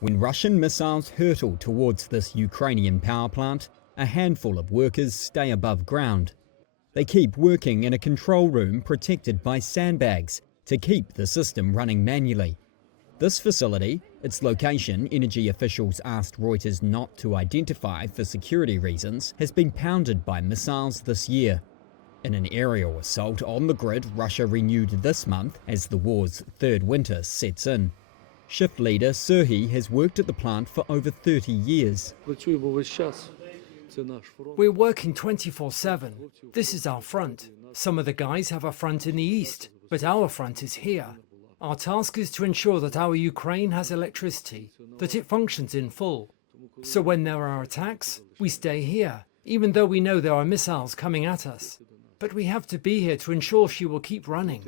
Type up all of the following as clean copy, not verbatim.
When Russian missiles hurtle towards this Ukrainian power plant, a handful of workers stay above ground. They keep working in a control room protected by sandbags to keep the system running manually. This facility, its location energy officials asked Reuters not to identify for security reasons, has been pounded by missiles this year. In an aerial assault on the grid Russia renewed this month as the war's third winter sets in. Shift leader Serhiy has worked at the plant for over 30 years. We're working 24/7. This is our front. Some of the guys have a front in the east, but our front is here. Our task is to ensure that our Ukraine has electricity, that it functions in full. So when there are attacks, we stay here, even though we know there are missiles coming at us. But we have to be here to ensure she will keep running.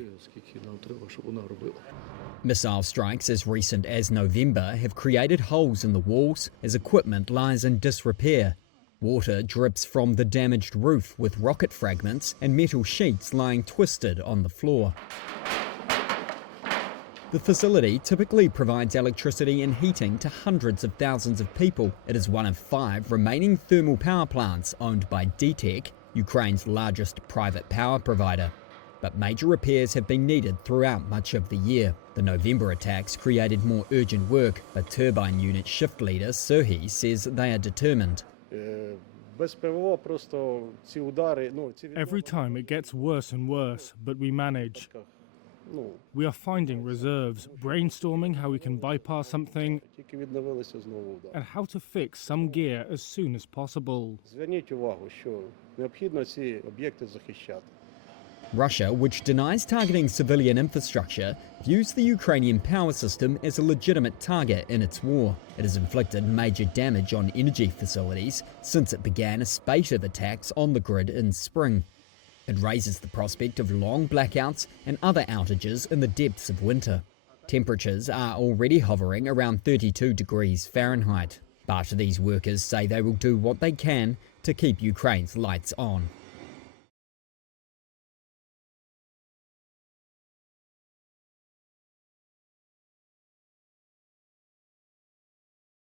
Missile strikes as recent as November have created holes in the walls as equipment lies in disrepair. Water drips from the damaged roof with rocket fragments and metal sheets lying twisted on the floor. The facility typically provides electricity and heating to hundreds of thousands of people. It is one of 5 remaining thermal power plants owned by DTEK, Ukraine's largest private power provider. But major repairs have been needed throughout much of the year. The November attacks created more urgent work, but turbine unit shift leader Serhiy says they are determined. Every time it gets worse and worse, but we manage. We are finding reserves, brainstorming how we can bypass something and how to fix some gear as soon as possible. Russia, which denies targeting civilian infrastructure, views the Ukrainian power system as a legitimate target in its war. It has inflicted major damage on energy facilities since it began a spate of attacks on the grid in spring. It raises the prospect of long blackouts and other outages in the depths of winter. Temperatures are already hovering around 32 degrees Fahrenheit, but these workers say they will do what they can to keep Ukraine's lights on.